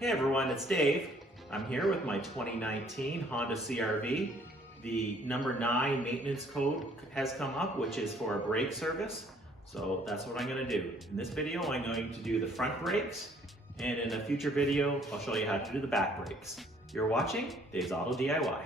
Hey everyone, it's Dave. I'm here with my 2019 Honda CRV. The number 9 maintenance code has come up, which is for a brake service. So that's what I'm going to do. In this video, I'm going to do the front brakes, and in a future video, I'll show you how to do the back brakes. You're watching Dave's Auto DIY.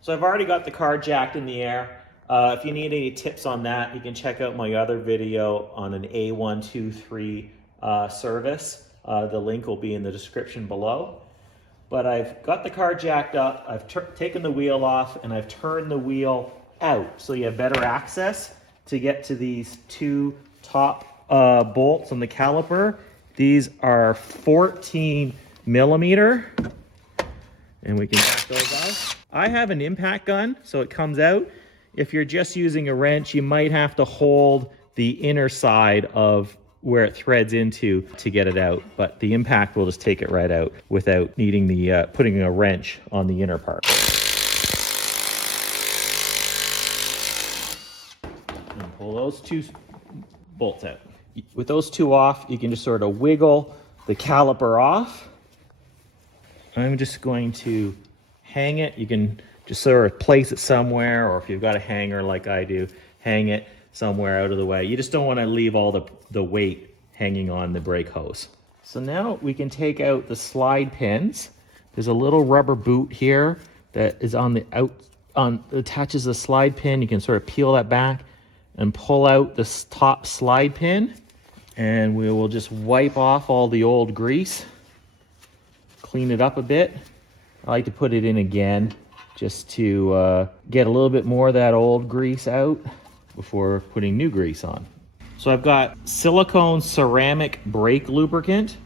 So I've already got the car jacked in the air. If you need any tips on that, you can check out my other video on an A123 service. The link will be in the description below. But I've got the car jacked up, I've taken the wheel off, and I've turned the wheel out so you have better access to get to these two top bolts on the caliper. These are 14 millimeter, and we can back those out. I have an impact gun, so it comes out. If you're just using a wrench, you might have to hold the inner side of where it threads into to get it out, but the impact will just take it right out without needing the putting a wrench on the inner part. And pull those two bolts out. With those two off, you can just sort of wiggle the caliper off. I'm just going to hang it. You can just sort of place it somewhere, or if you've got a hanger like I do, hang it somewhere out of the way. You just don't want to leave all the weight hanging on the brake hose. So now we can take out the slide pins. There's a little rubber boot here that is on the attaches the slide pin. You can sort of peel that back and pull out this top slide pin, and we will just wipe off all the old grease, clean it up a bit. I like to put it in again just to get a little bit more of that old grease out before putting new grease on. So I've got silicone ceramic brake lubricant.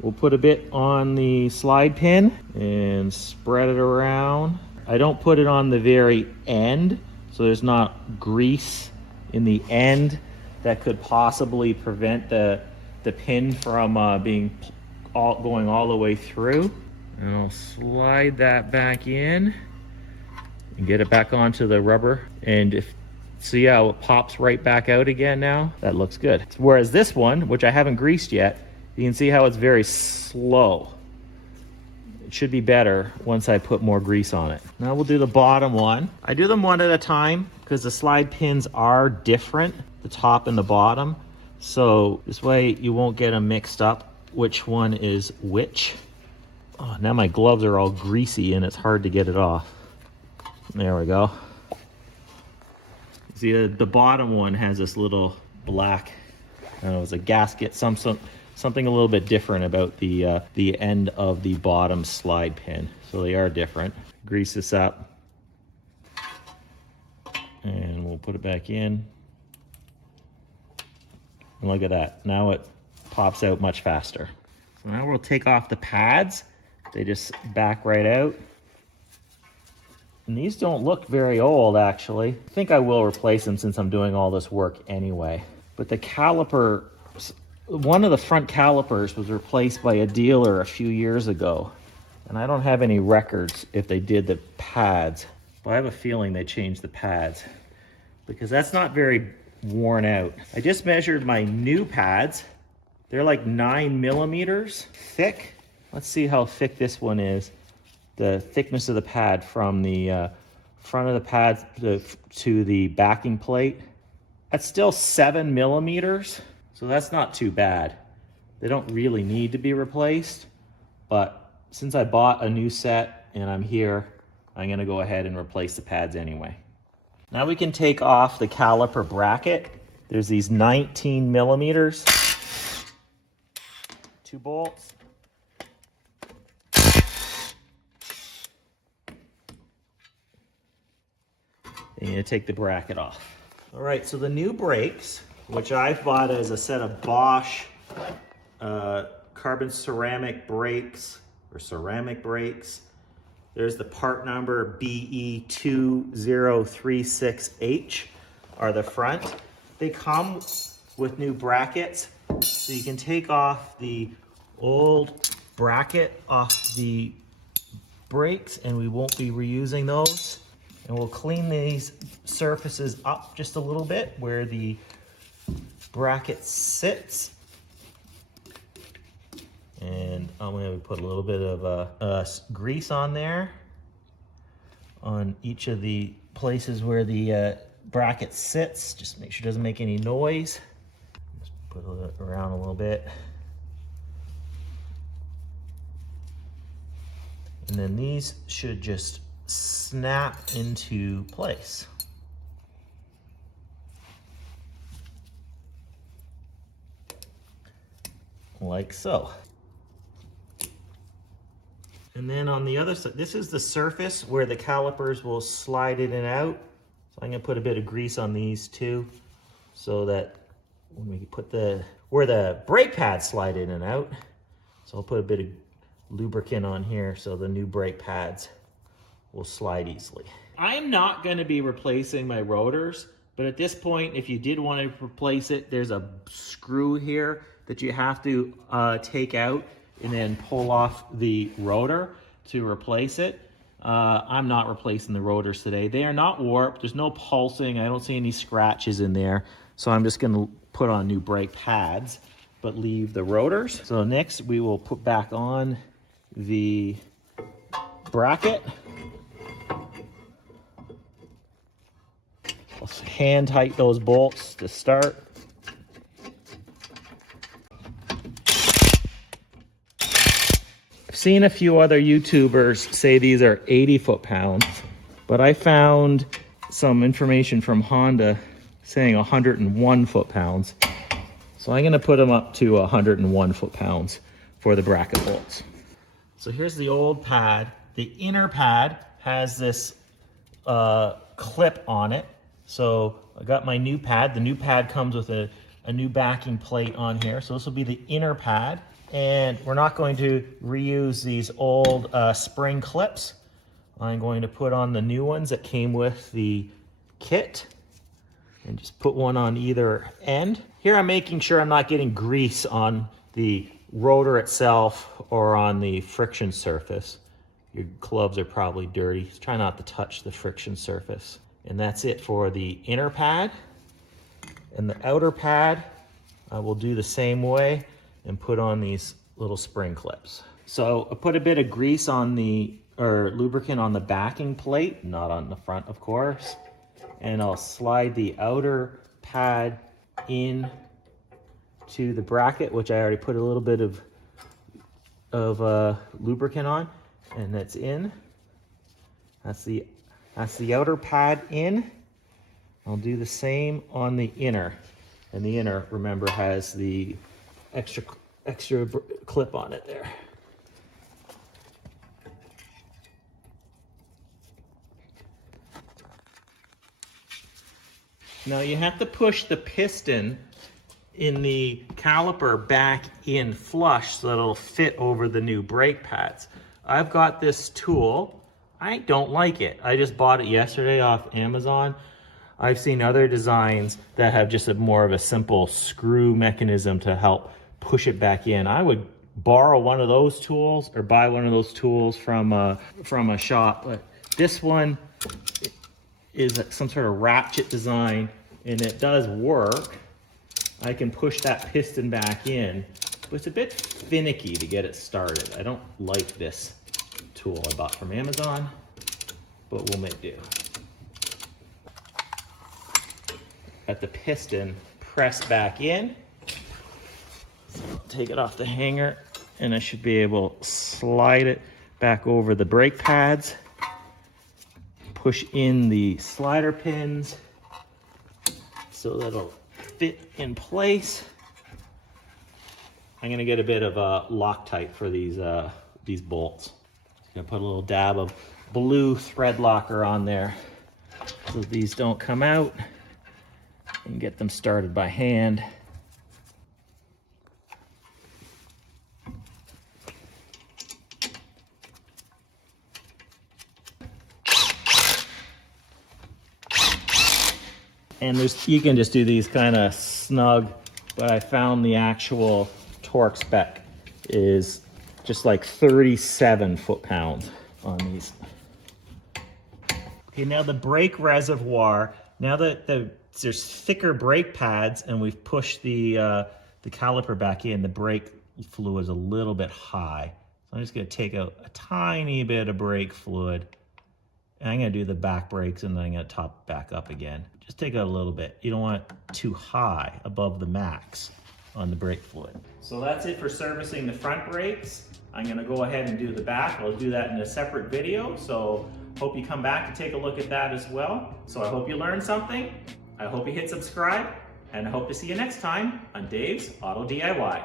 We'll put a bit on the slide pin and spread it around. I don't put it on the very end, so there's not grease in the end that could possibly prevent the pin from going all the way through. And I'll slide that back in and get it back onto the rubber. And see how it pops right back out again now? That looks good. Whereas this one, which I haven't greased yet, you can see how it's very slow. It should be better once I put more grease on it. Now we'll do the bottom one. I do them one at a time because the slide pins are different, the top and the bottom. So this way you won't get them mixed up, which one is which. Oh, now my gloves are all greasy and it's hard to get it off. There we go. See, the bottom one has this little black, I don't know, it's a gasket, something a little bit different about the end of the bottom slide pin. So they are different. Grease this up, and we'll put it back in. And look at that. Now it pops out much faster. So now we'll take off the pads. They just back right out. And these don't look very old, actually. I think I will replace them since I'm doing all this work anyway. But the caliper, one of the front calipers was replaced by a dealer a few years ago. And I don't have any records if they did the pads. But I have a feeling they changed the pads because that's not very worn out. I just measured my new pads. They're like 9 millimeters thick. Let's see how thick this one is. The thickness of the pad from the front of the pad to the backing plate. That's still 7 millimeters, so that's not too bad. They don't really need to be replaced, but since I bought a new set and I'm here, I'm gonna go ahead and replace the pads anyway. Now we can take off the caliper bracket. There's these 19 millimeters, 2 bolts. You need to take the bracket off. All right, so the new brakes, which I've bought as a set of Bosch carbon ceramic brakes, or ceramic brakes. There's the part number BE2036H are the front. They come with new brackets, so you can take off the old bracket off the brakes and we won't be reusing those. And we'll clean these surfaces up just a little bit where the bracket sits. And I'm going to put a little bit of grease on there on each of the places where the bracket sits. Just make sure it doesn't make any noise. Just put it around a little bit. And then these should just snap into place. Like so. And then on the other side, this is the surface where the calipers will slide in and out. So I'm gonna put a bit of grease on these too, so that when we put where the brake pads slide in and out, so I'll put a bit of lubricant on here so the new brake pads will slide easily. I'm not gonna be replacing my rotors, but at this point, if you did want to replace it, there's a screw here that you have to take out and then pull off the rotor to replace it. I'm not replacing the rotors today. They are not warped. There's no pulsing. I don't see any scratches in there. So I'm just gonna put on new brake pads, but leave the rotors. So next we will put back on the bracket. I'll hand tighten those bolts to start. I've seen a few other YouTubers say these are 80 foot-pounds, but I found some information from Honda saying 101 foot-pounds. So I'm gonna put them up to 101 foot-pounds for the bracket bolts. So here's the old pad. The inner pad has this clip on it. So I got my new pad. The new pad comes with a new backing plate on here. So this will be the inner pad. And we're not going to reuse these old spring clips. I'm going to put on the new ones that came with the kit and just put one on either end. Here I'm making sure I'm not getting grease on the rotor itself or on the friction surface. Your gloves are probably dirty. Just try not to touch the friction surface. And that's it for the inner pad. And the outer pad, I will do the same way and put on these little spring clips. So I put a bit of grease on or lubricant on the backing plate, not on the front, of course. And I'll slide the outer pad in to the bracket, which I already put a little bit of lubricant on, and that's in. That's the outer pad in. I'll do the same on the inner. And the inner, remember, has the extra clip on it there. Now you have to push the piston in the caliper back in flush so that it'll fit over the new brake pads. I've got this tool. I don't like it. I just bought it yesterday off Amazon. I've seen other designs that have just more of a simple screw mechanism to help push it back in. I would borrow one of those tools or buy one of those tools from a shop, but this one is some sort of ratchet design, and it does work. I can push that piston back in, but it's a bit finicky to get it started. I don't like this tool I bought from Amazon, but we'll make do. Got the piston pressed back in. So I'll take it off the hanger, and I should be able to slide it back over the brake pads. Push in the slider pins so that it'll fit in place. I'm gonna get a bit of Loctite for these bolts. I'm gonna put a little dab of blue thread locker on there so these don't come out, and get them started by hand. And you can just do these kind of snug, but I found the actual torque spec is just like 37 foot-pounds on these. Okay, now the brake reservoir, now that there's thicker brake pads and we've pushed the caliper back in, the brake fluid is a little bit high. So I'm just gonna take a tiny bit of brake fluid, and I'm gonna do the back brakes, and then I'm gonna top back up again. Just take a little bit. You don't want it too high above the max on the brake fluid. So that's it for servicing the front brakes. I'm gonna go ahead and do the back. I'll do that in a separate video, so hope you come back and take a look at that as well. So I hope you learned something. I hope you hit subscribe, and I hope to see you next time on Dave's Auto DIY.